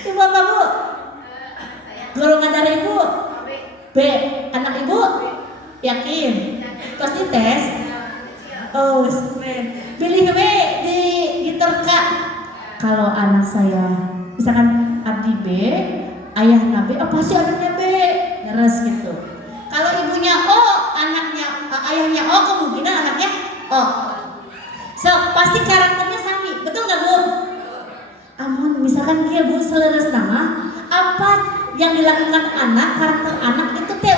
Ibu apa Bu? Golongan darah Ibu? B. Anak Ibu? Yakin? Pas dites? Oh, keren. Pilih B diterka. Kalau anak saya, misalkan Abdi B, ayahnya B, oh pasti anaknya B, ngeres gitu. Kalau ibunya O, ayahnya O, kemungkinan anaknya O. So, pasti karakternya sami, betul nggak Bu? Amun, misalkan dia Bu seleres nama, apa yang dilakukan anak, karakter anak itu teh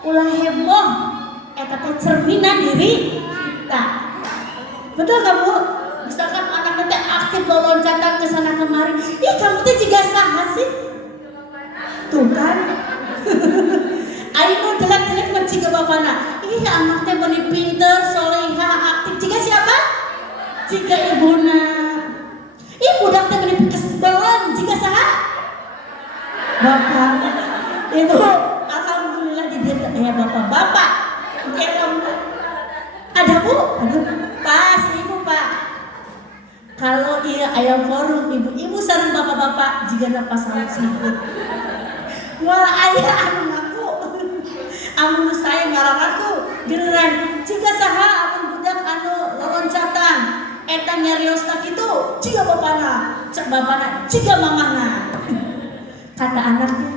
ulah heboh, teh cerminan diri kita. Betul nggak Bu? Misalkan anaknya teh aktif loncatan ke sana kemari, ih kamu teh juga saha sih? Tuh kan? Ayo jelek-jelek benci ke bapana. Ih anak teh benih pinter, soleha, aktif. Jika siapa? Jika ibuna. Ih budak teh benih kesebelan. Jika saha? Bapak. Ibu, alhamdulillah di dia ya bapak. Oke kamu. Ada Bu? Aduh, pas Ibu Pak. Kalau iya ayam forum ibu-ibu sareng bapak-bapak jika dapat salut sibuk. Wala ayah anu ngaku. Amun saya ngarang aku beneran. Jika saha amun budak anu loncatan eta nyariosna kitu jika bapana, cek bapana, jika mamahna. Kata anaknya,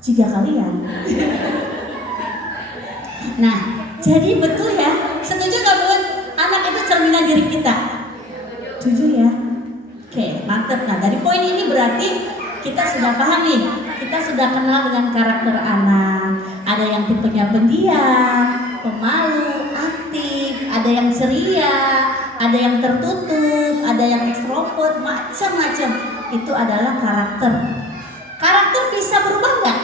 jika kalian. Nah, jadi betul ya. Setuju gak Bu? Anak itu cerminan diri kita. Setuju ya? Oke, mantap. Nah, dari poin ini berarti kita sudah paham nih. Kita sudah kenal dengan karakter anak. Ada yang tipenya pendiam, pemalu, aktif, ada yang ceria, ada yang tertutup, ada yang ekstrovert, macam-macam. Itu adalah karakter. Karakter bisa berubah nggak?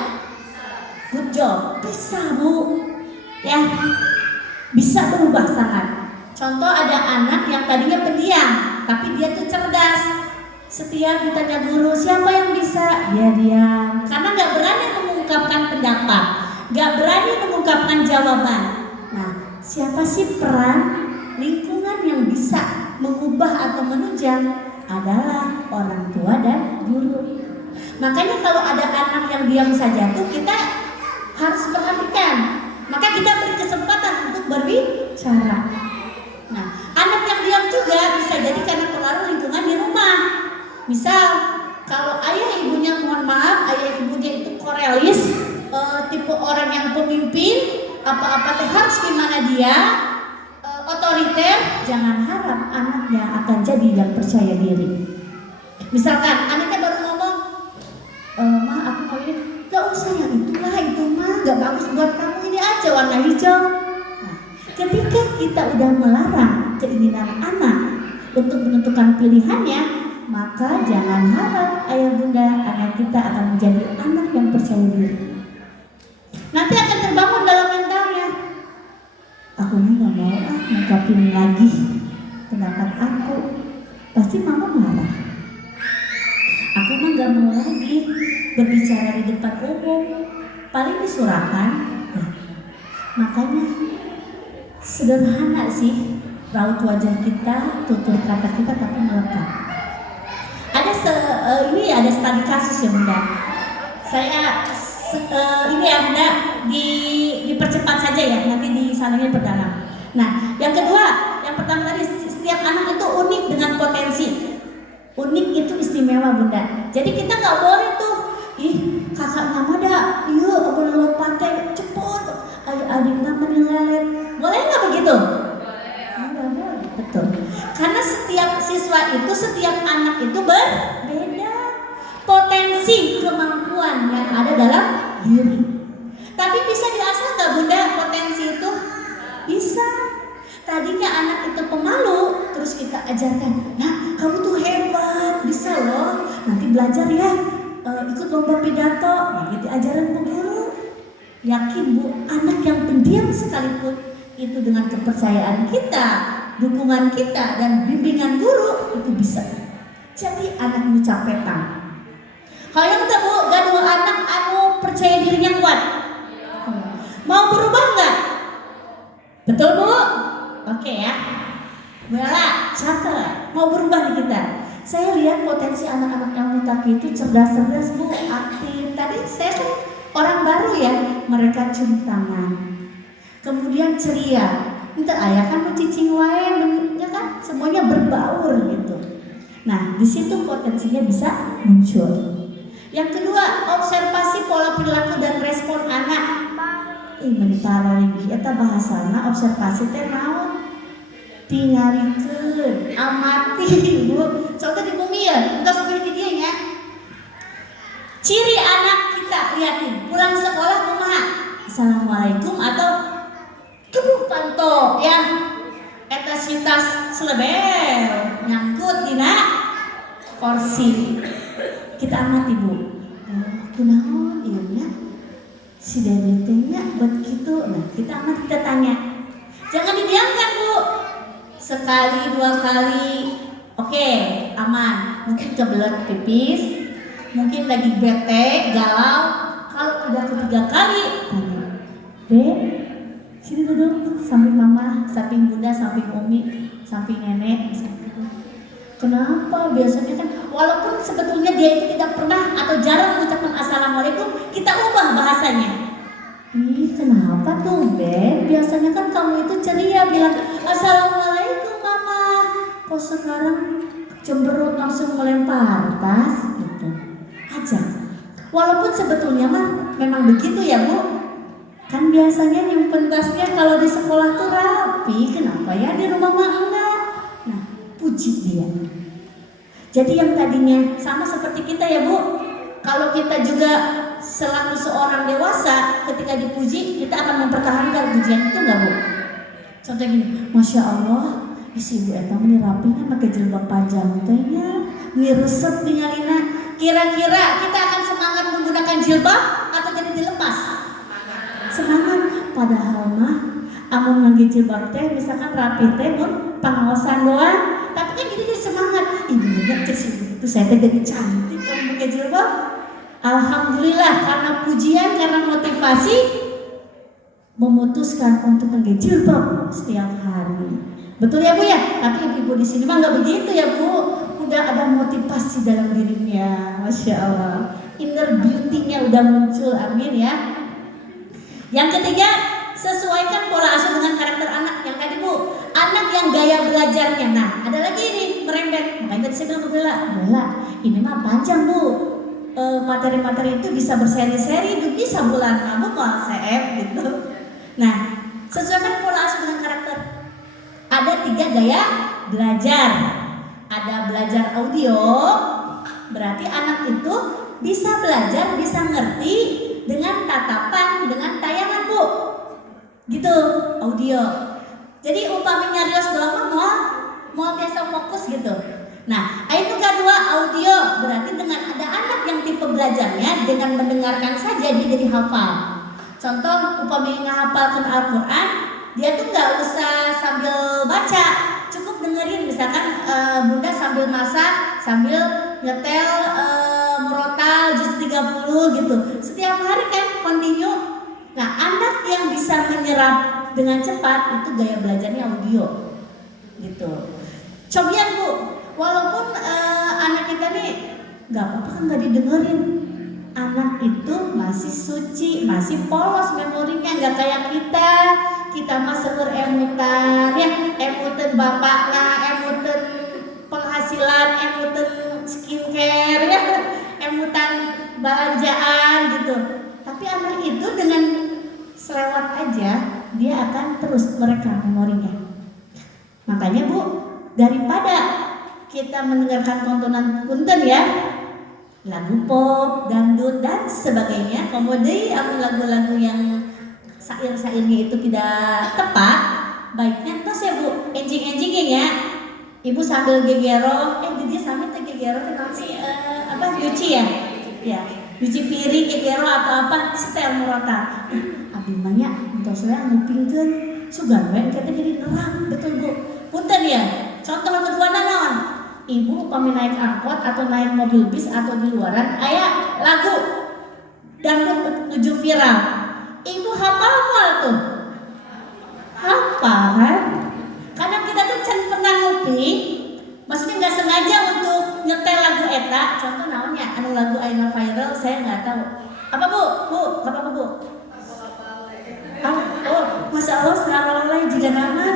Good job, bisa Bu. Ya, bisa berubah sangat. Contoh ada anak yang tadinya pendiam, tapi dia tuh cerdas. Setiap ditanya guru siapa yang bisa, dia diam. Karena nggak berani mengungkapkan pendapat, nggak berani mengungkapkan jawaban. Nah, siapa sih peran lingkungan yang bisa mengubah atau menunjang? Adalah orang tua dan guru. Makanya kalau ada anak yang diam saja tuh kita harus perhatikan. Maka kita beri kesempatan untuk berbicara. Nah, anak yang diam juga bisa jadi karena pengaruh lingkungan di rumah. Misal, kalau ayah ibunya, mohon maaf, ayah ibunya itu korealis, tipe orang yang pemimpin, apa-apa teh harus gimana dia, otoriter, jangan harap anaknya akan jadi yang percaya diri. Misalkan anaknya baru ngomong, ma aku mau ini, gak usah yang itulah, itu mah gak bagus buat kamu, ini aja warna hijau. Nah, ketika kita udah melarang keinginan anak untuk menentukan pilihannya, maka jangan harap ayah bunda anak kita akan menjadi anak yang percaya diri. Nanti akan terbangun dalam mentalnya, aku nih gak mau ngungkapin lagi pendapat aku, pasti mama marah. Aku mah gak mau lagi berbicara di depan umum, paling disurakan. Nah, makanya sederhana sih raut wajah kita, tutur kata kita tapi melekat. Ini ada studi kasus ya bunda. Saya ini ya bunda dipercepat saja ya, nanti di sananya perdalam. Nah, yang kedua, yang pertama tadi setiap anak itu unik dengan potensi. Unik itu istimewa bunda. Jadi kita nggak boleh tuh, ih kakak nama dah, iya aku lewat pantai cepet, adik nama lelet. Boleh nggak begitu? Boleh. Betul. Karena setiap siswa itu, setiap anak itu berbeda potensi kemampuan yang ada dalam diri. Tapi bisa diasah nggak bunda potensi itu? Bisa. Tadinya anak itu pemalu, terus kita ajarkan, nah kamu tuh hebat, bisa loh, nanti belajar ya, ikut lomba pidato, nah gitu ajaran bu guru. Yakin bu, anak yang pendiam sekalipun itu dengan kepercayaan kita, dukungan kita dan bimbingan guru itu bisa jadi anak nu capetan. Hayang teh bu, gaduh anak anu percaya dirinya kuat. Mau berubah nggak? Betul bu? Oke ya. Bella, catat. Mau berubah nih kita. Saya lihat potensi anak-anak yang mutaki itu cerdas-cerdas Bu, aktif. Tadi saya kan orang baru ya, mereka cium tangan, kemudian ceria. Entah ayah kan mencicing wae, ya kan, semuanya berbaur gitu. Nah, di situ potensinya bisa muncul. Yang kedua, observasi pola perilaku dan respon anak. Mentara lagi, eta bahasana observasi teh naon? Tingarikeun, amati Bu. Contoh di bumi ya, enggak seperti di dia ya. Ciri anak kita lihatin, pulang sekolah kumaha? Assalamualaikum atau kebuh panto ya. Eta si tas selebel nyangkut dina kursi. Kita amati Bu. Kunaon ieu nya? Si dede teh nya buat kitu. Nah, kita amati, kita tanya. Jangan didiamkan Bu. Sekali, dua kali, oke, aman. Mungkin kebelet pipis, mungkin lagi bete, galau. Kalau udah ketiga kali, tanya, Dek, sini duduk, samping mama, samping bunda, samping umi, samping nenek. Kenapa? Biasanya kan, walaupun sebetulnya dia itu tidak pernah atau jarang mengucapkan assalamualaikum, kita ubah bahasanya. Ih, kenapa tuh, Beb? Biasanya kan kamu itu ceria bilang assalamualaikum mama. Kok sekarang cemberut langsung melempar tas gitu. Aja. Walaupun sebetulnya mah memang begitu ya Bu. Kan biasanya nyimpen tasnya kalau di sekolah tuh rapi. Kenapa ya di rumah mah enggak? Nah, puji dia. Jadi yang tadinya sama seperti kita ya Bu. Kalau kita juga selaku seorang dewasa, ketika dipuji kita akan mempertahankan pujian itu enggak Bu? Contoh gini, Masya Allah, isi ibu eta meni rapinya pakai jilbab panjang tehnya, ngiresep ningalina. Kira-kira kita akan semangat menggunakan jilbab atau jadi dilepas? Semangat. Padahal mah amun ngangge jilbab teh misalkan rapi teh mun pengawasan doang, tapi kan kita jadi semangat. Ini enggak cek itu saya teh jadi cantik kalau pakai jilbab. Alhamdulillah karena pujian, karena motivasi memutuskan untuk pakai jilbab setiap hari. Betul ya Bu ya? Tapi ibu di sini mah nggak begitu ya Bu. Udah ada motivasi dalam dirinya, Masya Allah. Inner beauty-nya udah muncul, amin ya. Yang ketiga, sesuaikan pola asuh dengan karakter anak. Yang tadi Bu, anak yang gaya belajarnya. Nah, ada lagi ini merembet. Makanya tadi saya bilang Bella, ini mah panjang Bu. Materi-materi itu bisa berseri-seri, bisa bulan kamu konsep gitu. Nah, sesuaikan pola asuh dengan karakter. Ada 3 gaya belajar. Ada belajar audio, berarti anak itu bisa belajar, bisa ngerti dengan tatapan, dengan tayangan Bu. Gitu, audio. Jadi umpamanya Rios doang mau biasa fokus gitu. Nah, itu kedua audio, berarti dengan ada anak yang tipe belajarnya dengan mendengarkan saja dia jadi hafal. Contoh umpamanya ngehafalkan Al-Quran, dia tuh nggak usah sambil baca, cukup dengerin misalkan bunda sambil masak, sambil nyetel murotal juz 30 gitu. Setiap hari kan continue. Nah, anak yang bisa menyerap dengan cepat itu gaya belajarnya audio. Gitu. Cobian Bu, walaupun anak kita nih nggak apa-apa kan nggak didengerin. Anak itu masih suci, masih polos memorinya, nggak kayak kita. Kita mah seueur emutan ya, emutan bapakna, emutan penghasilan, emutan skincare ya, emutan belanjaan gitu. Tapi anak itu dengan selewat aja dia akan terus merekam memorinya. Makanya Bu, daripada kita mendengarkan tontonan punten ya, lagu pop, dangdut dan sebagainya, kemudian lagu-lagu yang syair-syairnya itu tidak tepat, baiknya terus ya Bu, enjing-enjingnya ya. Ibu sambil gegero, dia sambil gegero sih nyuci ya? Ya, nyuci piring gegero atau apa, setel murata. Abdi manya, untuk saya ngupingkeun sugan we kita jadi nerang, betul Bu. Punten ya. Contoh kedua naon? Ibu pami naik angkot atau naik mobil bis atau di luaran, aya lagu dangdut menuju viral. Ibu hafal tuh? Hafal kan? Karena kita tuh can pernah nguping, maksudnya nggak sengaja untuk eta contoh namanya anu lagu ayeuna viral saya nggak tahu. Apa Bu? Apa Bu? Oh, Masya Allah salah juga nama.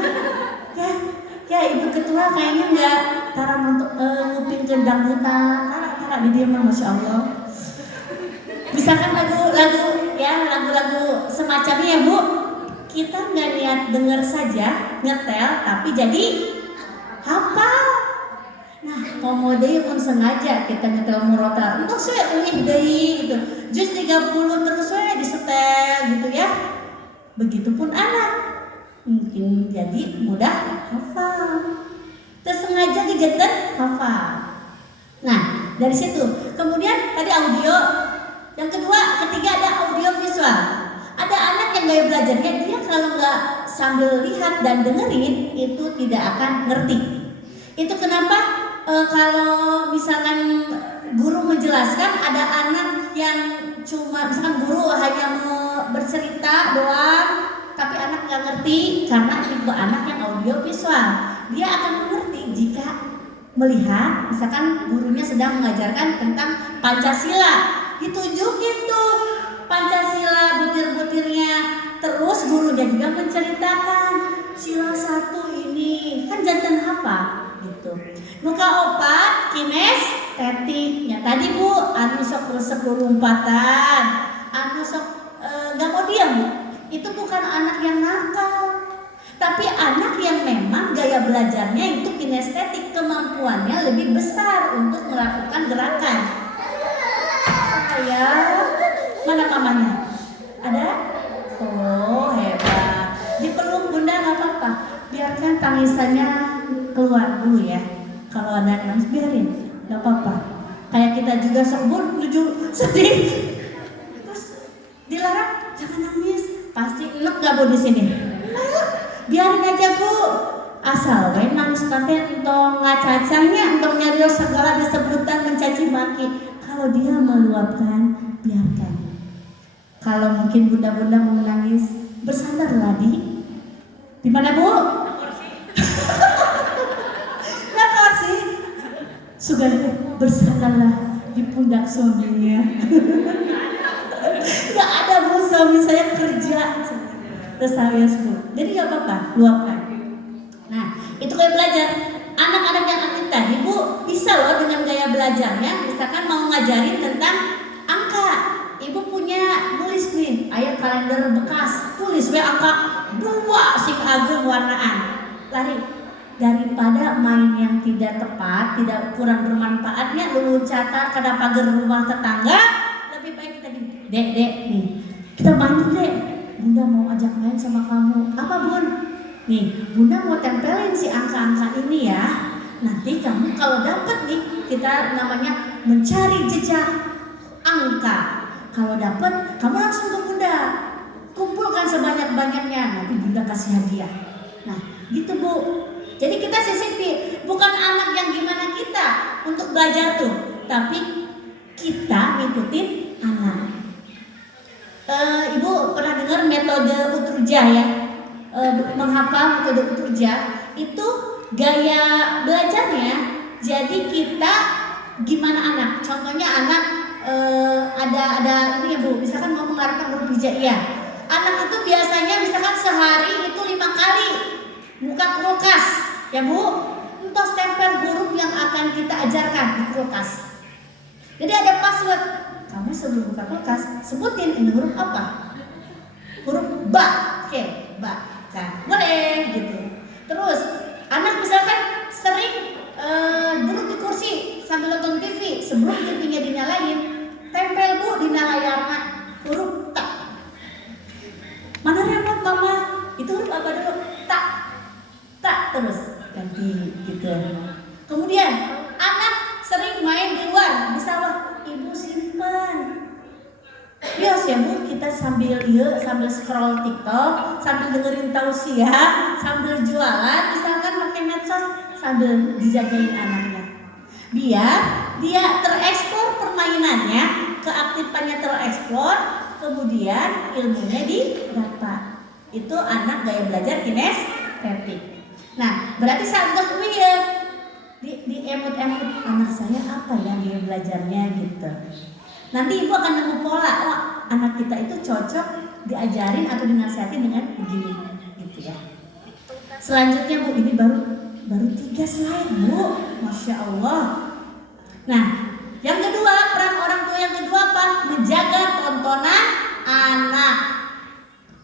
Ya Ibu Ketua kayaknya nggak tara untuk nguping ke dangdutan, tara di dia mah Masya Allah. Misalkan lagu-lagu semacamnya ya Bu, kita nggak niat denger saja nyetel, tapi jadi hafal. Nah, komo deui mun sengaja kita nyetel murotal, untuk saya ulih deui gitu. Jus 30 terus we disetel gitu ya. Begitupun anak, mungkin jadi mudah hafal. Tersengaja digeter hafal. Nah, dari situ. Kemudian tadi audio. Yang ketiga ada audio visual. Ada anak yang gaya belajarnya dia kalau nggak sambil lihat dan dengerin itu tidak akan ngerti. Itu kenapa kalau misalkan guru menjelaskan ada anak yang cuma misalkan guru hanya mau bercerita doang, tapi anak nggak ngerti karena itu anak yang audio visual. Dia akan mengerti jika melihat, misalkan gurunya sedang mengajarkan tentang Pancasila, ditunjukin tuh Pancasila butir-butirnya, terus gurunya juga menceritakan sila 1 ini kan jantan apa gitu. Muka opat kinestetiknya tadi Bu, anu sok resep lompatan, anu sok gak mau diam. Itu bukan anak yang nakal, tapi anak yang memang gaya belajarnya itu kinestetik, kemampuannya lebih besar untuk melakukan gerakan. Ya, mana mamanya? Ada? Oh hebat. Dipeluk Bunda nggak apa-apa. Biarkan tangisannya keluar dulu ya. Kalau ada nangis biarin, nggak apa-apa. Kayak kita juga sebut menuju sedih. Terus dilarang jangan nangis. Pasti enak nggak Bu di sini? Biarin aja Bu. Asal we nangis nanti entong ngacacangnya, entong nyarios segala disebutan mencaci maki. Kalau dia meluapkan, biarkan. Kalau mungkin bunda-bunda mau nangis, bersandarlah di mana Bu? Nah kasih, sudah bersandarlah di pundak suaminya. Gak ada Bu, suami saya kerja. Terus saya Bu, jadi gak apa-apa, luapkan. Nah, itu kayak belajar. Anak-anak yang aktif tadi Bu, bisa loh dengan gaya belajarnya. Misalkan mau ngajarin tentang angka, Ibu punya nulis nih, ayat kalender bekas, tulis we angka 2 sing ageng warnaan. Lari daripada main yang tidak tepat, tidak kurang bermanfaatnya, loncatan kada pagar rumah tetangga, lebih baik kita gini, Dek nih, kita main Dek. Bunda mau ajak main sama kamu. Apa Bun? Nih, Bunda mau tempelin si angka-angka ini ya. Nanti kamu kalau dapat nih, kita namanya mencari jejak angka. Kalau dapat, kamu langsung ke Bunda. Kumpulkan sebanyak-banyaknya, nanti Bunda kasih hadiah. Nah, gitu Bu. Jadi kita sisipi, bukan anak yang gimana kita untuk belajar tuh, tapi kita ngikutin anak. Ibu pernah dengar metode Utruja ya? Menghafal metode Utruja itu gaya belajarnya. Jadi kita gimana anak? Contohnya anak ada ini ya Bu, misalkan mau mengarahkan huruf hijaiyah. Anak itu biasanya misalkan sehari itu 5 kali buka kulkas, ya Bu. Untuk stempel huruf yang akan kita ajarkan di kulkas. Jadi ada password. Kamu sebelum buka kulkas sebutin ini huruf apa? Huruf ba, oke, ba. Nah, boleh gitu. Terus anak misalkan sering duduk di kursi sambil nonton TV, sebelum TV-nya dinyalain, tempel Bu di layarnya huruf ta. Mana remote Mama? Itu huruf apa dulu? Ta. Terus ganti gitu. Kemudian anak sering main di luar di sawah, Ibu simpan. Bias ya Bu, kita sambil scroll TikTok, sambil dengerin tausiah, sambil jualan, misalkan pakai medsos, sambil dijagain anaknya. Biar dia tereksplor permainannya, keaktifannya tereksplor, kemudian ilmunya didapat. Itu anak gaya belajar kinestetik. Nah, berarti saat udah di emut-emut anak saya apa ya dia belajarnya gitu. Nanti ibu akan nemu pola, oh anak kita itu cocok diajarin atau dinasihatin dengan begini gitu ya. Selanjutnya Bu, ini baru 3 slide Bu, Masya Allah. Nah, yang kedua, peran orang tua yang kedua apa? Menjaga tontonan anak.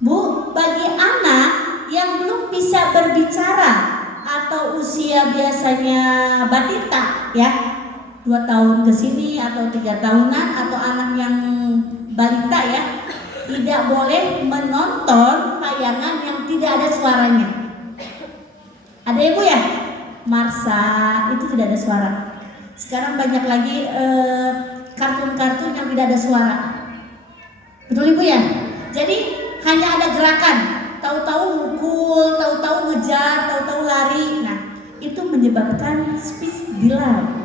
Bu, bagi anak yang belum bisa berbicara atau usia biasanya batita ya, 2 tahun ke sini atau 3 tahunan atau anak yang balita ya, tidak boleh menonton tayangan yang tidak ada suaranya. Ada ya Bu ya? Marsa itu tidak ada suara. Sekarang banyak lagi kartun-kartun yang tidak ada suara. Betul Ibu ya? Jadi hanya ada gerakan, tahu-tahu mukul, tahu-tahu ngejar, tahu-tahu lari. Nah, itu menyebabkan speech delay.